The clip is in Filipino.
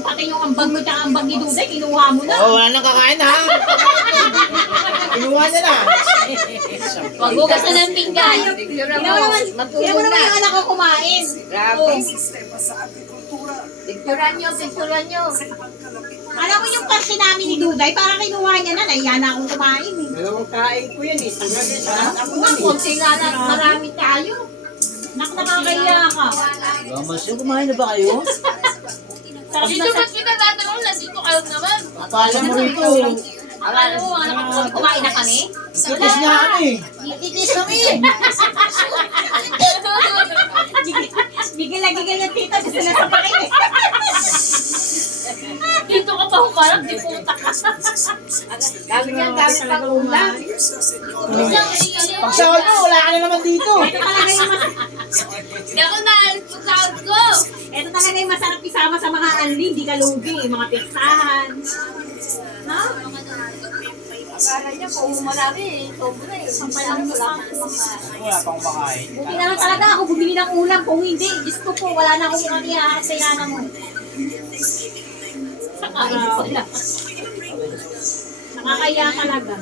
Pati yung ambag mo tsaka ambag ni Duday, kinuha mo na. Oo, wala nang kakain ha. Kinuha niya na. Magbugas na ng pinggan. Tignan Tingnan mo naman yung anak ko kumain. Grabe. Picturean nyo. Alam mo yung parte namin ni Duday, parang kinuha niya na, nahiya na akong kumain eh. Dalawang kain ko yan eh. Ako nga, konti nga lang, marami tayo. Nakakaya ka. Mas yung kumain na ba kayo? Dito ba't kita tatanong na dito kayo naman? Akala mo rito. Akala mo, anak ko, kumain na kami? Itis niya kami. Itis kami. Gigil yung tita, gusto na sa pakin eh. Dito ka pa humarap, di puta ka. Dami pang ulam. Pagsahod mo, wala ka na naman dito. Ito talaga yung Hindi ako naalit yung sahod ko. ito talaga yung masarap isama sa mga anli, hindi ka lugi, mga piksahan. No? Akala niya, kung marami eh. Sobra eh. Sampay lang wala. Wala pang makain. Buti na lang talaga ako bumili ng ulam. Kung hindi, Diyos ko po, wala na akong mga niyahat sa yana mo. Sakain ko lang. Nakakaya talaga.